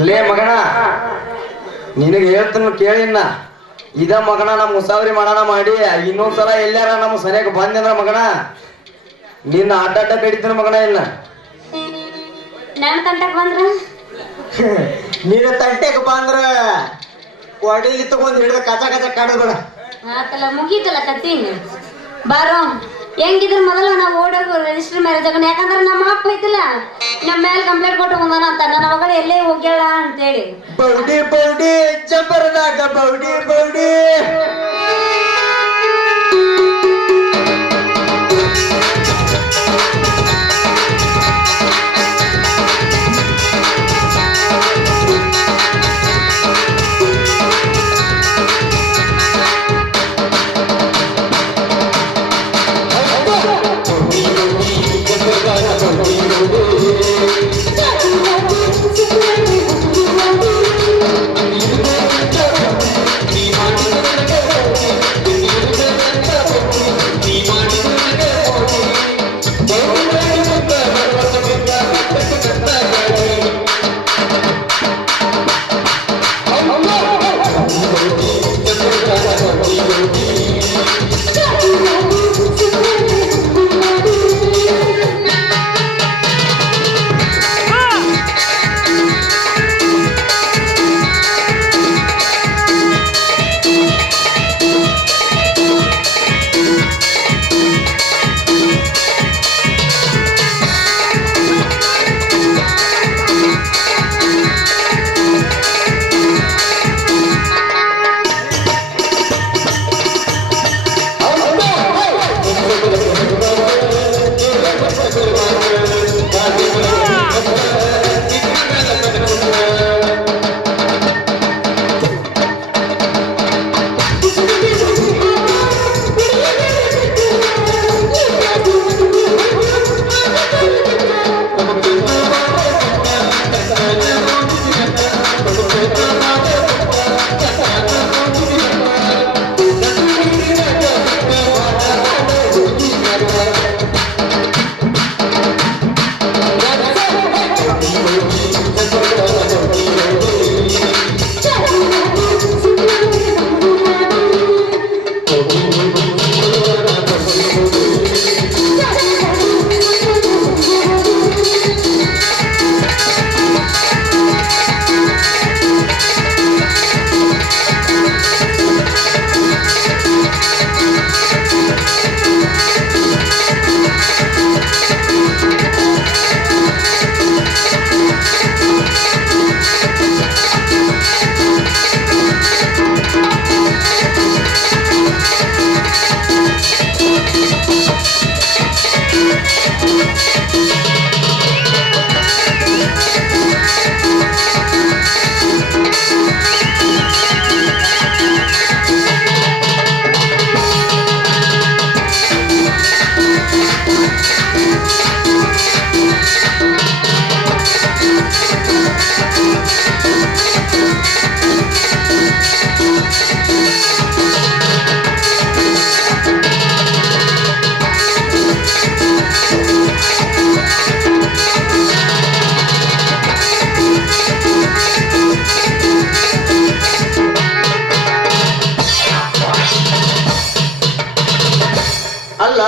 ಲೇ ಮಗಣ ನಿನಗೆ ಹೇಳ್ತನ ಕೇಳಿನ ಇದ ಮಗನ ನಮ್ಮ ಮುಸಾವರಿ ಮಾಡೋಣ ಮಾಡಿ ಇನ್ನೊಂದ್ಸಲ ಎಲ್ಲಾರ ನಮ್ಮ ಸರಿಯಾಗಿ ಬಂದ್ರ ಮಗನ ನಿನ್ನ ಆಟ ಕಡಿತನ ಮಗನ ಇಲ್ಲ ನನ್ನ ತಂಟಕ್ ಬಂದ್ರ ನೀನು ತಂಟೆಗೆ ಬಂದ್ರ ಒಡಿಲಿ ತಗೊಂಡ್ ಹಿಡಿದ ಕಚ ಕಚ ಕಾಡಬೇಡ ಆತಲ್ಲ ಮುಗೀತಲ್ಲ ಕತ್ತೀನಿ ಬಾರೋ ಹೆಂಗಿದ್ರ ಮೊದಲ ನಾವು ಓಡೋಗು ರಿಜಿಸ್ಟರ್ ಮ್ಯಾರೇಜ್ ಆಗೋಣ ಯಾಕಂದ್ರೆ ನಮ್ಮ ಅಪ್ಪ ಐತಿಲ್ಲ ನಮ್ಮ ಮೇಲೆ ಕಂಪ್ಲೇಂಟ್ ಕೊಟ್ಟು ಬಂದಾನ ಅಂತ ನನ್ನ ಮಗಳು ಎಲ್ಲೇ ಹೋಗ್ಯಾಳ ಅಂತೇಳಿ ಬೌಡಿ ಬೌಡಿ ಜಂಬರದಾಗ ಬೌಡಿ ಬೌಡಿ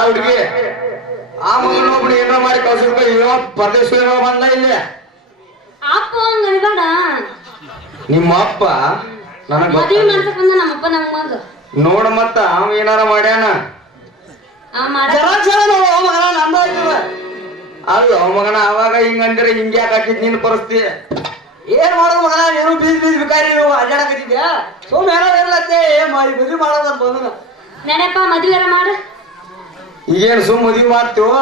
ಹುಡುಗಿ ಆ ಮಗನ ಒಬ್ರು ಏನಾರ ಮಾಡಿ ಕಳ್ಸಿರ್ಬೇಕು ಇವ ಪರದೇಶ ಬಂದ ಇಲ್ಲಿ ಅಪ್ಪ ಹಂಗ ಅನ್ಬೇಡ. ನಿಮ್ಮ ಅಪ್ಪ ನನಗ ಮದ್ವಿ ಮಾಡ್ಸಕ್ ಬಂದ ನಮ್ಮಪ್ಪ ನಮ್ಮ ಮಗ. ನೋಡ ಮತ್ತ ಅವ ಏನಾರ ಮಾಡ್ಯಾನ ಅಲ್ಲ ಅವ ಮಗನ ಅವಾಗ ಹಿಂಗಂದ್ರೆ ಹಿಂಗೆ ಯಾಕೆ ಹಾಕಿದ್ ನಿನ್ ಪರಿಸ್ಥಿತಿ ಏನ್ ಮಾಡೋದು ಮಗನ ನೀನು ಬೀದ್ ಬೇಕಾರಿ ನೀವು ಅಡ್ಡಾಡಕತ್ತಿದ್ಯಾ ಸುಮ್ಮನೆ ಏನೋ ಇರ್ಲತ್ತೆ ಮಾಡಿ ಮದ್ವಿ ಮಾಡೋದಂತ ಬಂದ ನೆನಪ ಮದ್ವೆ ಮಾಡ. ಈಗೇನು ಸುಮ್ ಮದ್ವಿ ಮಾಡ್ತೀವ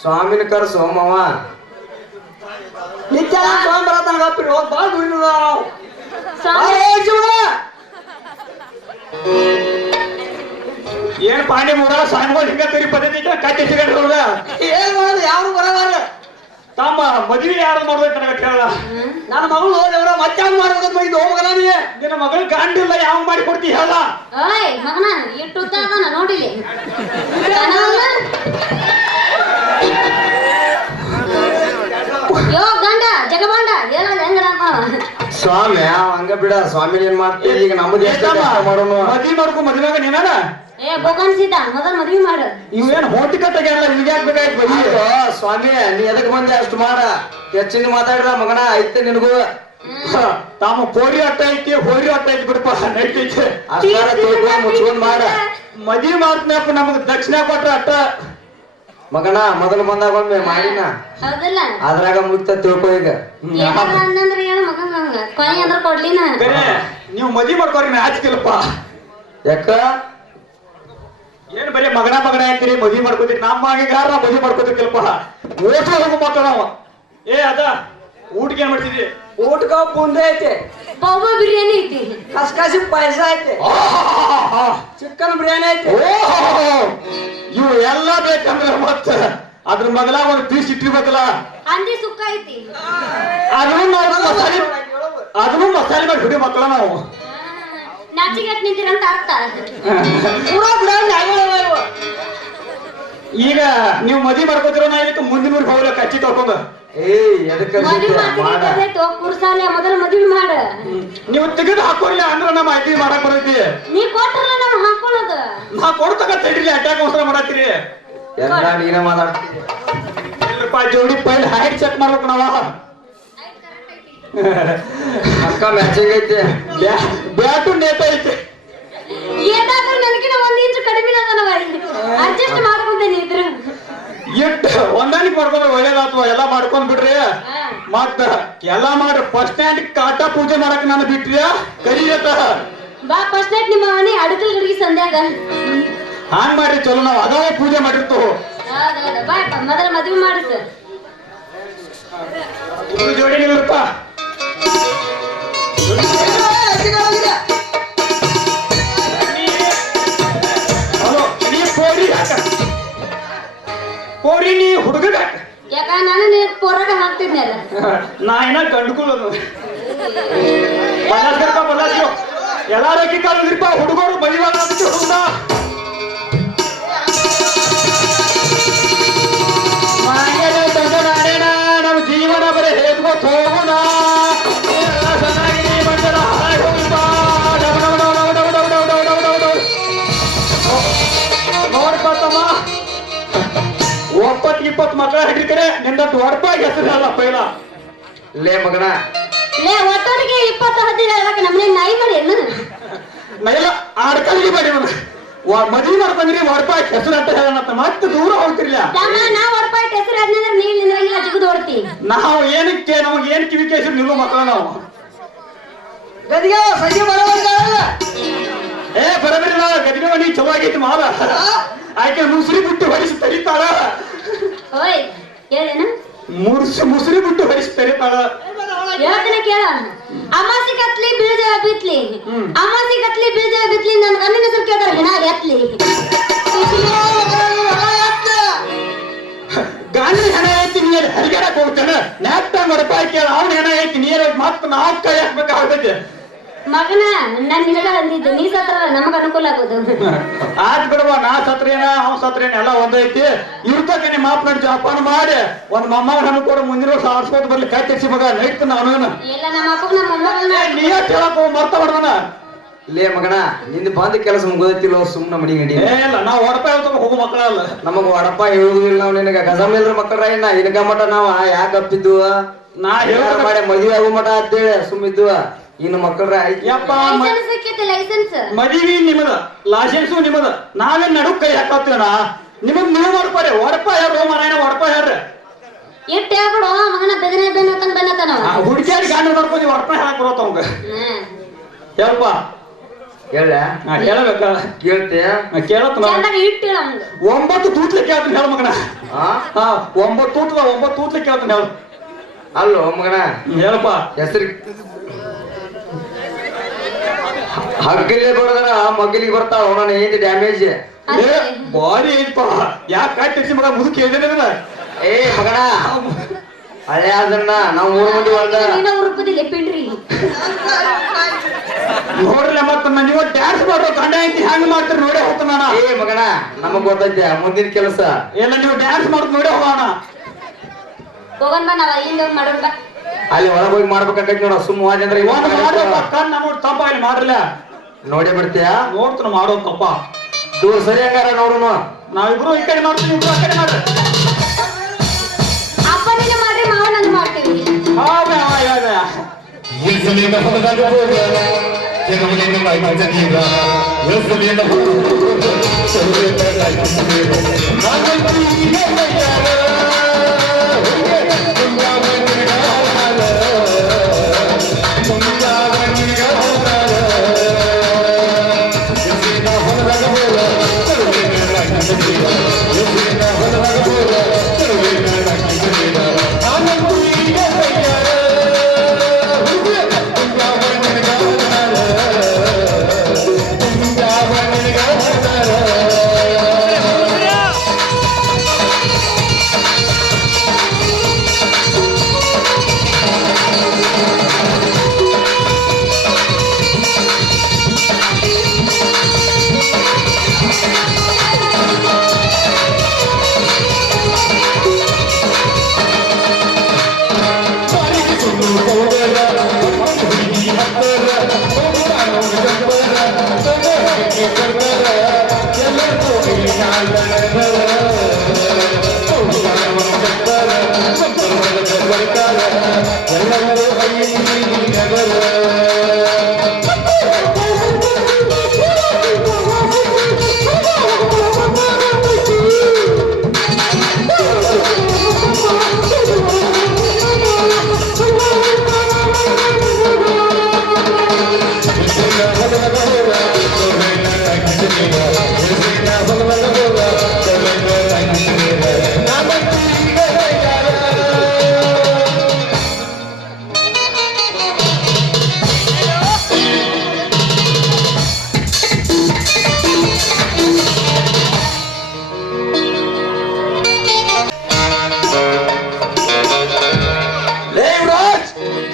ಸ್ವಾಮಿನ ಕರ್ಸು ಮಾವ ನಿತ್ಯ ಸ್ವಾಮಿ ಬರತಾನ ಗಪ್ಪಿರಿ ಹೋಗ್ ಬಾಳ್ ದುಡಿದ ಏನ್ ಪಾಂಡೆ ಮೂರ ಸಾಯಂಕಾಲ ಹಿಂಗ ಕರಿ ಪದ್ಧತಿ ಕಟ್ಟಿ ಸಿಗಂಡ್ರ ಏನ್ ಮಾಡೋದು ಯಾರು ಬರಬಾರ ತಮ್ಮ ಮದ್ವಿ ಯಾರು ಮಾಡ್ಬೇಕು ನನಗೆ ಕೇಳಲ್ಲ. ನನ್ನ ಮಗಳು ಹೋದವ್ರ ಮತ್ತೆ ಹಂಗ್ ಮಾಡ್ಬೇಕಂತ ಮಾಡಿದ್ದು ಹೋಗಲ್ಲ ನೀ ನಿನ್ನ ಮಗಳು ಗಂಡಿಲ್ಲ ಯಾವ ಮಾಡಿ ಕೊಡ್ತಿ ಹೇಳ. ಓಯ್ ಮಗನ ಎಷ್ಟು ಉದ್ದ ಅದಾನ ನೋಡಿಲಿ. ಯೋ ಗಂಡ ಜಗಬಾಂಡ ಎಲ್ಲ ಹೆಂಗ ಸ್ವಾಮಿ ಹಂಗ ಬಿಡ ಸ್ವಾಮಿ ಏನ್ ಮಾಡ್ತೀವಿ ಈಗ ನಮ್ಮದು ಎಷ್ಟು ಮಾಡೋನು ಮದ್ವಿ ಮಾಡ್ಕೊ ಮದ್ವೆಗ ನೀನಾನ ಏ ಬೋಗನ್ ಸೀತಾ ಮೊದಲ್ ಮದ್ವಿ ಮಾಡು. ಇವೇನ್ ಹೋಟಿ ಕಟ್ಟಾಗ್ಯಾರಲ್ಲ ನಿಮ್ಗೆ ಯಾಕೆ ಬೇಕಾಯ್ತು ಸ್ವಾಮಿ ನೀ ಎದಕ್ ಬಂದೆ ಅಷ್ಟು ಮಾಡ ಹೆಚ್ಚಿಂದ ಮಾತಾಡ್ರ ಮಗನ ಐತೆ ನಿನಗೂ ತಾಮ ಪೋರಿ ಅಟ್ಟ ಐತಿ ಹೋರಿ ಅಟ್ಟ ಐತಿ ಬಿಡಪ್ಪ ನೈಟ್ ಐತಿ ಅಷ್ಟಾರ ತಿಳ್ಕೊಂಡ್ ಮುಚ್ಕೊಂಡ್ ಮಾಡ ಮದ್ವಿ ಮಾಡ್ತನಪ್ಪ ನಮಗ್ ದಕ್ಷಿಣ ಕೊಟ್ರ ಅಟ್ಟ ಮಗನ ಮೊದಲು ಬಂದಾಗ ಒಮ್ಮೆ ಮಾಡಿನ ಹೌದಲ್ಲ ಅದ್ರಾಗ ಮುಕ್ತ ತಿಳ್ಕೊ ಈಗ ಏನಾರ ಅನ್ನಂದ್ರ ಹೇಳ ಮಗನ್ ಕೊನೆ ಅಂದ್ರ ಕೊಡ್ಲಿನ. ಬೇರೆ ನೀವು ಮದ್ವಿ ಮಾಡ್ಕೋರಿ ನಾಚಿಕಿಲ್ಲಪ್ಪ. ಯಾಕ ಏನ್ ಬರೀ ಮಗನ ಅಂತೀರಿ ಮದ್ವಿ ಮಾಡ್ಕೋತೀರಿ ನಮ್ಮ ಆಗಿಗಾರ ಮದ್ವಿ ಮಾಡ್ಕೋತಿರ್ಕಿಲ್ಲಪ್ಪ. ಓಟ ಹೋಗು ಮಕ್ಕಳ ನಾವು ಏ ಅದ ಊಟಕ್ಕೆ ಏನ್ ಮಾಡ್ತಿದ್ವಿ ಊಟಕ ಬುಂದೆ ಐತೆ ಬಾಬಾ ಬಿರಿಯಾನಿ ಐತಿ ಕಸ್ಕಸಿ ಪಾಯಸ ಐತೆ ಚಿಕನ್ ಬಿರಿಯಾನಿ ಐತೆ ಇವು ಎಲ್ಲ ಬೇಕಂದ್ರೆ ಮತ್ತ ಅದ್ರ ಮಗಲ ಒಂದು ಪೀಸ್ ಇಟ್ಟಿರ್ಬೇಕಲ್ಲ ಹಂದಿ ಸುಕ್ಕ ಐತಿ ಅದನ್ನು ಮಸಾಲೆ ಮಾಡಿ ಹಿಡಿ ಮಕ್ಕಳ ನಾವು ನಾಚಿಗೆಟ್ ನಿಂತಿರಂತ ಅರ್ಥ. ಈಗ ನೀವು ಮದ್ವಿ ಮಾಡ್ಕೋತಿರೋ ನಾ ಇದಕ್ಕೆ ಮುಂದಿನ ಊರಿಗೆ ಹೋಗ್ಲ ಕಚ್ಚಿ ತೊಳ್ಕೊಂಡ ಎದಕ್ಕೆ ಮದ್ವಿ ಮಾಡ್ಬೇಕು ಕುರ್ಸಾಲೆ ಮೊದಲು ಮದ್ವಿ ಮಾಡ. ನೀವು ತೆಗೆದು ಹಾಕೊಳ್ಳಿ ಅಂದ್ರೆ ನಮ್ಮ ಮದ್ವಿ ಮಾಡಕ್ ಬರ್ತೈತಿ. ನೀ ಕೊಟ್ರಲ್ಲ ನಾವು ಹಾಕೊಳ್ಳೋದು ನಾ ಕೊಡ್ತಕ್ಕ ತಡಿಲಿ ಅಟ್ಯಾಕ್ ಅವಸರ ಮಾಡತ್ತೀರಿ ಎಲ್ಲ ನೀನೇ ಮಾತಾಡ್ತೀವಿ ಇಲ್ಲಪ್ಪ ಜೋಡಿ ಪೈಲ್ ಹೈಟ್ ಚೆಕ್ ಮಾಡ್ಬೇಕು ನಾವ ಅಕ್ಕ ಮ್ಯಾಚಿಂಗ್ ಐತೆ ಬ್ಯಾಟು ನೇತ ಐತಿ ಏನಾದ್ರೂ ನನಗಿನ 1 ಇಂಚು ಕಡಿಮೆ ಅದನವ ಅಡ್ಜಸ್ಟ್ ಮಾಡ್ಕೊಂತೇನೆ ಇದ್ರು ಇಟ್ಟು ಹೊಂದಾಣಿಕೆ ಮಾಡ್ಕೊಂಡ್ರೆ ಒಳ್ಳೇದಾತ್ವ ಎಲ್ಲ ಮಾಡ್ಕೊಂಡ್ ಬಿಡ್ರಿ ಮತ್ತ ಎಲ್ಲಾ ಮಾಡ್ರಿ ಫಸ್ಟ್ ಸ್ಟ್ಯಾಂಡ್ ಕಾಟ ಪೂಜೆ ಮಾಡಕ್ ನಾನು ಬಿಟ್ರಿ ಕರಿಯತ್ತ ಬಾ ಫಸ್ಟ್ ನೈಟ್ ನಿಮ್ಮ ಮನೆ ಅಡಕಲ್ ಗಡಿಗೆ ಸಂಧ್ಯಾಗ ಹಾಂಗ್ ಮಾಡ್ರಿ ಚಲೋ ನಾವ್ ಅದಾವ ಪೂಜೆ ಮಾಡಿರ್ತೇವೆ ಬಾ ಮೊದಲ ಮದ್ವಿ ಮಾಡಿಸ ಜೋಡಿ ನಿಲ್ಲಪ್ಪ ನೀ ಪೋರಿ ಹಾಕ ಪೋರಿ ನೀ ಹುಡುಗ ಯಾಕ ನಾನು ನೀ ಪೋರಾಟ ಹಾಕ್ತಿದ್ನಲ್ಲ ನಾ ಏನ ಗಂಡ್ಕೊಳ್ಳೋದು ಬಲಾಸ್ಕೋ ಎಲ್ಲಾರ ಅಕ್ಕಿ ಕಾಲಿರ್ಪ ಹುಡುಗರು ಬಲಿವಾರ ಹುಡುಗ ನಮ್ಮ ಜೀವನ ಬರೀ ಹೇದ್ಕೊತ್ ಹೋಗುಣ ನೋಡ್ಪತ್ತಮ್ಮ 20 ಮಕ್ಕಳ ಹಿಡಿಕರೆ ನಿಂದ ದೊಡ್ಡಪಾಗಿ ಹೆಸರಲ್ಲ ಪೈಲ ಲೇ ಮಗನ ಲೇ ಒಟ್ಟೋರಿಗೆ 20 ಹದ್ದಿನ ಹೇಳಕ ನಮ್ಮನೆ ನಾಯಿ ಮಾಡಿ ಏನು ನಾ ಎಲ್ಲ ಆಡ್ಕಲ್ಗಿ ಮಾಡಿ ಮದ್ವಿ ಮಾಡ್ಕೊಂಡ್ರಿ ಒಡಪಾಯಿ ಹೆಸರು ಅಂತ ಹೇಳೋಣ ಮತ್ತೆ ದೂರ ಹೋಗ್ತಿರ್ಲಿಲ್ಲ ನಾ ಒಡಪಾಯಿ ಹೆಸರು ಆದ್ನಂದ್ರೆ ನೀಲ್ ಇಲ್ಲ ಜಿಗುದು ಓಡ್ತಿ ನಾವು ಏನಕ್ಕೆ ನಮಗೆ ಏನ್ ಕಿವಿ ಕೇಸಿರು ನಿಲ್ಲು ಮಕ್ಕಳ ನಾವು ಗದಿಗೆ ಸಂಜೆ ಬರವಲ್ಲ ಏ ಬರಬೇಡಿ ನಾ ಗದಿಗೆ ನೀ ಚಲೋ ಆಗೈತಿ ಮಾಲ ಆಯ್ಕೆ ಮುಸುರಿ ಬಿಟ್ಟು ಹೊರಿಸಿ ತರಿತಾಳ ಓಯ್ ಹೇಳೇನ ಮುಸುರಿ ಬಿಟ್ಟು ಹೊರಿಸಿ ತರಿತಾಳ ಹೇಳ್ತೀನಿ ಕೇಳ ಅಮಾಸಿ ಕತ್ಲಿ ಬೀಜ ಬಿತ್ಲಿ ಅಮಾಸಿ ಕತ್ಲಿ ಬೀಜ ಬಿತ್ಲಿ ನನ್ನ ಗಂಡಿನ ಹೆಸರು ಕೇಳ್ತಾರ ಹೆಣ ಎತ್ಲಿ ಗಾಂಧಿ ಹೆಣ ಐತಿ ನೀರು ಹರಿಗಾಡಕ್ ಹೋಗ್ತಾನೆ ನ್ಯಾಪ್ಟ ಮಡಪಾಯಿ ಕೇಳ ಅವ್ನ ಹೆಣ ಐತಿ ನೀರು ಮತ್ತೆ ನಾವು ಕೈ ಹಾಕ್ಬೇಕಾಗ್ತೈತಿ ಮಗನ ನನ್ ನಿನಗ ಅಂದಿದ್ದು ನೀ ಸತ್ರ ನಮಗ ಅನುಕೂಲ ಆಗೋದು ಆದ್ ಬಿಡವ ನಾ ಸತ್ರೇನ ಅವ್ನ ಸತ್ರೇನ ಎಲ್ಲ ಒಂದೈತಿ ಇರ್ತಕ್ಕೆ ನಿಮ್ಮ ಮಾಪನ ಜಪಾನ ಮಾಡಿ ಒಂದ್ ಮೊಮ್ಮಗ ನಮಗ್ ಕೂಡ ಮುಂದಿನ ವರ್ಷ ಆಡ್ಸ್ಕೊತ ಬರ್ಲಿ ಕೈ ತೆಗ್ಸಿ ಮಗ ನೈಟ್ ನಾನು ಎಲ್ಲ ನಮ್ಮ ಅಪ್ಪಗ ನಮ್ಮ ಮೊಮ್ಮಗಳನ್ನ ನೀಯ ಕೇಳಕ್ ಮರ್ತ ಹೊಡ್ದನ ಲೇ ಮಗನ ನಿಂದ ಬಂದ ಕೆಲಸ ಮುಗೋದಿಲ್ಲ ಸುಮ್ಮನೆ ಮನಿ ಗಂಡಿ ಏ ಇಲ್ಲ ನಾವು ಒಡಪ ಹೇಳ್ತಕ್ಕ ಹೋಗೋ ಮಕ್ಕಳಲ್ಲ. ನಮಗ ವಡಪ್ಪ ಹೇಳುದಿಲ್ಲ ನಾವ್ ನಿನಗ ಗಜಮಿಲ್ರ ಮಕ್ಕಳ ಇನ್ನ ಇನ್ಕ ಮಟ ನಾವ ಯಾಕ ಅಪ್ಪಿದ್ವು ನಾ ಹೇಳ್ತಕ್ಕ ಮಾಡಿ ಮದುವೆ ಆಗೋ ಮಟ ಅಂತೇಳಿ ಸುಮ್ಮಿದ್ವ ಇನ್ನು ಮಕ್ಕಳ್ರ ಯಪ್ಪ ಲೈಸೆನ್ಸ್ ಸಿಕ್ಕಿತ್ತು ಲೈಸೆನ್ಸ್. ಮದುವೆ ನಿಮ್ಮದ ಲೈಸೆನ್ಸು ನಿಮ್ಮದ ನಾವೇನ್ ನಡುಕ್ ಕೈ ಹಾಕತ್ತೀವನ ನಿಮಗ್ ನೀವು ಮಾಡ್ಪಾರೆ ಒಡಪ ಯಾರು ಮಾರಾಯಣ ಒಡಪ ಯಾರು ಇಟ್ಟು ಹೇಳ್ಬಿಡು ಮಗನ ಬೆನ್ನತನವ. ಹುಡುಕಿಯಾರಿ ಗಾಂಡ ಮಾಡ್ಕೊಂಡು ಒಡಪ ಹೇಳಕ್ ಬರೋತ ಅವಂಗ ಹೇಳಪ್ಪ ಹೇಳ ನಾ ಹೇಳಬೇಕ ಕೇಳ್ತೆ ಕೇಳತ್ತ ಚಂದಾಗ ಇಟ್ಟು ಹೇಳ ಅವಂಗ. 9 ತೂತ್ಲಿಕ್ಕೆ ಹೇಳ್ತೀನಿ ಹೇಳ ಮಗನ. ಹಾ 9 ತೂತ್ಲಿಕ್ಕೆ ಹೇಳ್ತೀನಿ ಹೇಳ. ಅಲ್ಲೋ ಮಗನ ಹೇಳಪ್ಪ ಹೆಸರು ಹಗ್ಗಲೇ ಬಡದನ ಮಗ್ಗಲಿಗೆ ಬರ್ತಾವ ಅವನ ಏನ್ ಡ್ಯಾಮೇಜ್ ಬಾರಿ ಐತಪ್ಪ ಯಾಕೆ ಕಟ್ಟಿಸಿ ಮಗ ಮುದುಕಿ ಹೇಳಿದ್ರೆ ಏ ಮಗನ ಹಳೆ ಅದನ್ನ ನಾವ್ 3 ಮಂದಿ ಹೊಲ್ದ ನೀನ ಉರುಪದಿಲ್ಲ ಪಿಂಡ್ರಿ. ನೋಡ್ರಿ ಮತ್ತ ನೀವು ಡ್ಯಾನ್ಸ್ ಮಾಡೋ ಗಂಡ ಐತಿ ಹೆಂಗ್ ಮಾಡ್ತೀರಿ ನೋಡೇ ಹೋಗ್ತಾನ. ಏ ಮಗನ ನಮಗ್ ಗೊತ್ತೈತೆ ಮುಂದಿನ ಕೆಲಸ ಎಲ್ಲ ನೀವು ಡ್ಯಾನ್ಸ್ ಮಾಡೋದು ನೋಡೇ ಹೋಗೋಣ. ಹೋಗನ್ ಬಾ ನಾವ್ ಇಲ್ಲಿ ಹೋಗಿ ಮಾಡೋಣ ಬಾ. ಅಲ್ಲಿ ಒಳಗ್ ಹೋಗಿ ಮಾಡ್ಬೇಕಾಗೈತಿ ನೋಡ ಸುಮ್ಮ ಅಂದ್ರೆ ಇವಾಗ ಮಾಡ್ರಪ್ಪ ಕಣ್ಣ ನೋಡಿ ತಪ್ಪ ಇಲ್ಲಿ ಮಾಡ್ರಲ್ಲ ನೋಡೇ ಬಿಡ್ತೀಯ ನೋಡ್ತಾನ ಮಾಡೋ ತಪ್ಪ. ದೂರ ಸರಿ ಹಂಗಾರ ನೋಡುನು ನಾವಿಬ್ರು ಈ ಕಡೆ ಮಾಡ್ತೀವಿ ಇಬ್ರು ಆ ಕಡೆ ಮಾಡ್ರಿ. ಅಪ್ಪ ನೀನು ಮಾಡ್ರಿ ಮಾವ ನಾನು ಮಾಡ್ತೀವಿ. ಮುಸಲಿನ ಹೊರದಾಗ ಹೋಗ ಜಗವಲಿನ ಮೈಮಜನೀಗ ಮುಸಲಿನ ಹೊರದಾಗ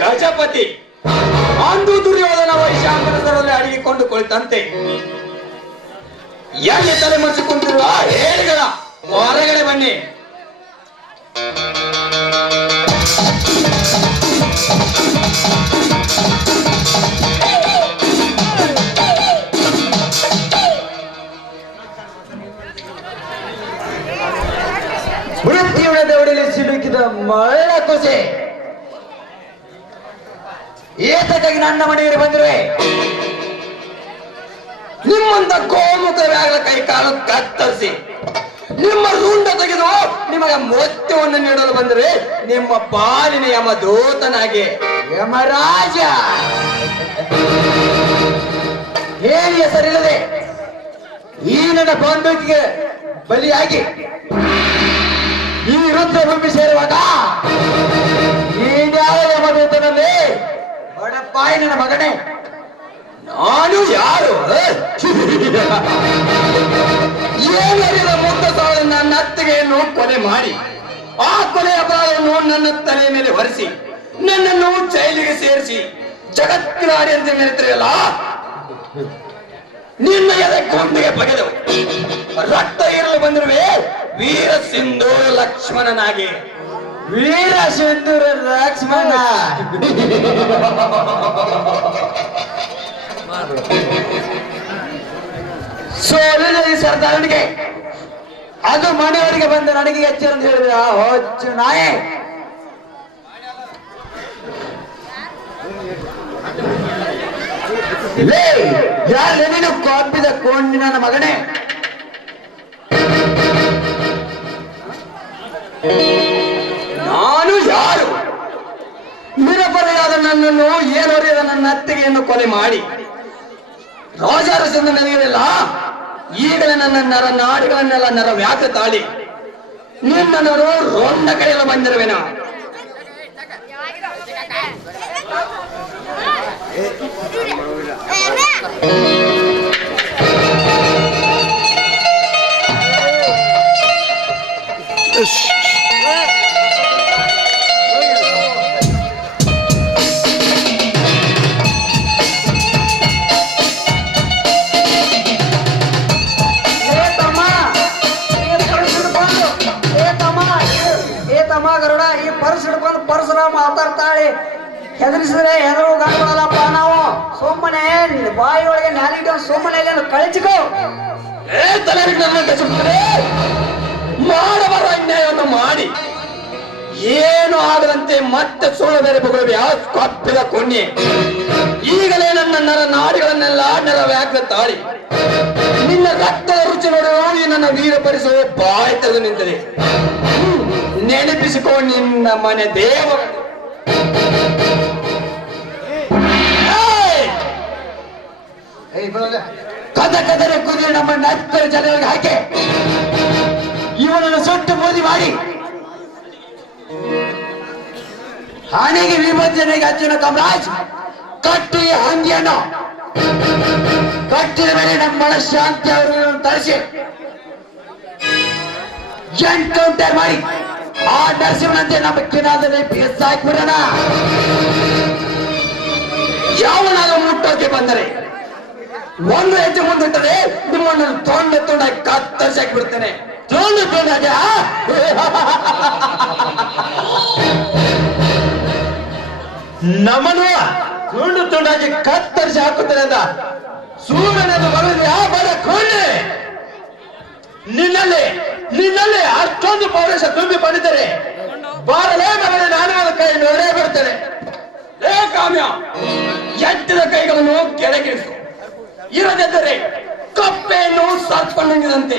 ಗಜಪತಿ ಅಂದು ದುರ್ಯೋಧನ ವೈಶಾಖನದಲ್ಲಿ ಅಡಗಿಕೊಂಡು ಕುಳಿತಂತೆ ಎಲ್ಲಿ ತಲೆ ಮರೆಸಿಕೊಂಡಿರುವ ಹೇಳಿಗಳ ಹೊರಗಡೆ ಬನ್ನಿ. ಮೃತ್ಯುವಿನ ದೌಡಿಲಿ ಸಿಲುಕಿದ ಮಳ್ಳ ಕೊಸೆ ಏತಕ್ಕಾಗಿ ನನ್ನ ಮನೆಗೆ ಬಂದಿರುವೆ? ನಿಮ್ಮಂತ ಗೋಮುಖರಾಗಲ ಕೈ ಕಾಲು ಕತ್ತರಿಸಿ ನಿಮ್ಮ ರುಂಡ ತೆಗೆದು ನಿಮಗೆ ಮೊತ್ತವನ್ನು ನೀಡಲು ಬಂದರೆ ನಿಮ್ಮ ಪಾಲಿನ ಯಮದೂತನಾಗಿ ಯಮರಾಜ ಹೇಳಿ ಹೆಸರಿಲ್ಲದೆ ಈ ನನ್ನ ಬಂದೂಕಿಗೆ ಬಲಿಯಾಗಿ ಈ ರುದ್ರ ಭೂಮಿ ಸೇರುವಾಗ ಈ ನ್ಯಾಯ ಯಮದೂತನಲ್ಲಿ ಬಡಪಾಯಿ ನನ್ನ ಮಗನೇ ನಾನು ಯಾರು? ಏನಿಲ್ಲ ಮುದ್ದ ಸಾಲು ನನ್ನ ಅತ್ತಿಗೆಯನ್ನು ಕೊಲೆ ಮಾಡಿ ಆ ಕೊಲೆಯ ಭಾಗವನ್ನು ನನ್ನ ತಲೆಯ ಮೇಲೆ ಹೊರಿಸಿ ನನ್ನನ್ನು ಜೈಲಿಗೆ ಸೇರಿಸಿ ಜಗತ್ತಿನಾಡಿ ಅಂತ ಮೆರೆತಿರಲ್ಲ, ನಿನ್ನ ಎದೆ ಕೊಂದಿಗೆ ಬಗೆದವು ರಕ್ತ ಇರಲು ಬಂದಿರುವೆ ವೀರ ಸಿಂಧೂರ ಲಕ್ಷ್ಮಣನಾಗಿ. ವೀರ ಸಿಂಧೂರ ಲಕ್ಷ್ಮಣ ಸೋಲಿನ ಈ ಸರ್ದಾರನಿಗೆ ಅದು ಮನೆಯವರಿಗೆ ಬಂದು ನನಗೆ ಎಚ್ಚರ ಅಂತ ಹೇಳಿದ್ರೆ ಹೊಚ್ಚು ನಾಯೇ. ಲೇ ಯಾರು ನೀನು ಕಾಪಿದ ಕೊಂಡಿ ನನ್ನ ಮಗನೇ? ನಾನು ಯಾರು? ನಿರಪರಾಧ ನನ್ನನ್ನು ಏನೋರಿದ ನನ್ನ ಅತ್ತಿಗೆಯನ್ನು ಕೊಲೆ ಮಾಡಿ ರಾಜಾರಸಂದ ನನಗಿರಲಿಲ್ಲ. ಈಗಲೇ ನನ್ನ ನರ ನಾಡಿಗಳನ್ನೆಲ್ಲ ನರ ವ್ಯಾಕ ತಾಳಿ ನಿನ್ನನ್ನು ರೊಂಡ ಕಡೆಯಲ್ಲ ಬಂದಿರುವೆನ. ಗರುಡ ಈ ಪರ್ಸ್ ಹಿಡ್ಕೊಂಡು ಪರಶುರಾಮ ಮಾತಾಡ್ತಾಳೆ. ಹೆದರಿಸಿದ್ರೆ ಹೆದರು ಗಾಡಲ್ಲಪ್ಪ ನಾವು. ಸುಮ್ಮನೆ ಬಾಯಿ ಒಳಗೆ ನಾಲಿಗೆ ಸುಮ್ಮನೆ ಕಳಿಸಿಕೋ. ಮಾಡಬಾರ ಅನ್ಯಾಯವನ್ನು ಮಾಡಿ ಏನು ಆಗದಂತೆ ಮತ್ತೆ ಸುಳ್ಳು ಬೇರೆ ಬಗಳು ಕಪ್ಪಿದ ಕೊನ್ನೆ. ಈಗಲೇ ನನ್ನ ನರ ನಾಡಿಗಳನ್ನೆಲ್ಲ ನರ ವ್ಯಾಕ ತಾಳಿ ನಿನ್ನ ರಕ್ತದ ರುಚಿ ನೋಡುವ ಈ ನನ್ನ ವೀರ ಪರಿಸರ ಬಾಯಿ ತೆಗೆದು ನಿಂತದೆ. ನೆನಪಿಸಿಕೊ ನಿನ್ನ ಮನೆ ದೇವ. ಕದ ಕದರ ಕುದುರೆ ನಮ್ಮ ನಕ್ಕರ ಜನರಿಗೆ ಹಾಕಿ ಇವನನ್ನು ಸುಟ್ಟು ಮೋದಿ ಮಾಡಿ ಹಣೆಗೆ ವಿಭಜನೆಗೆ ಹಚ್ಚಿನ ಕಮರಾಜ್ ಕಟ್ಟು ಈ ಹಂಗಿಯನ್ನು ಕಟ್ಟಿದ ಮೇಲೆ ನಮ್ಮ ಮನಃಶಾಂತಿ ಅವರನ್ನು ತರಿಸಿ ಎನ್ಕೌಂಟರ್ ಮಾಡಿ ಆ ನರಸಿಂಹನಂತೆ ನಮ್ಮ ಕಿನಾದಲ್ಲಿ ಬೇಸಾಕ್ಬಿಡೋಣ. ಯಾವನಾಗ ಮುಟ್ಟೋಕೆ ಬಂದರೆ ಒಂದು ಹೆಜ್ಜೆ ಮುಂದಿಟ್ಟರೆ ನಿಮ್ಮನ್ನು ತೊಂಡಾಗಿ ಕತ್ತರಿಸಾಕಿ ಬಿಡ್ತೇನೆ. ತೊಂಡಾಗಿ ನಮ್ಮನ್ನು ತುಂಡಾಗಿ ಕತ್ತರಿಸಿ ಹಾಕುತ್ತೇನೆ ಅಂತ ಸೂರ್ಯನನ್ನು ಬರೋದು ಯಾವ ಬರ ಕೊಂಡೆ. ನಿನ್ನಲ್ಲಿ ಅಷ್ಟೊಂದು ಪೌರುಷ ತುಂಬಿ ಬಂದಿದ್ದರೆ ಬಾರಲೇ ಮಗನೇ, ನಾನು ಅವನ ಕೈ ನೋಡೇ ಬರ್ತೇನೆ. ಲೇ ಕಾಮ್ಯ, ಎತ್ತಿದ ಕೈಗಳನ್ನು ಕೆಳಗಿಳಿಸು. ಇರದಿದ್ದರೆ ಕಪ್ಪೆಯನ್ನು ಸರ್ಪ ನುಂಗಿದಂತೆ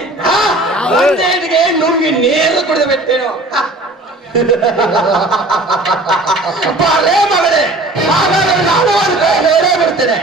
ಒಂದೇಟಿಗೆ ನುಂಗಿ ನೇರು ಕುಡಿದು ಬಿಟ್ಟೇನು. ಬಾರಲೇ ಮಗನೇ, ಹಾಗಾದ್ರೆ ನಾನು ಅವನ ಕೈ ನೋಡೇ ಬಿಡ್ತೇನೆ.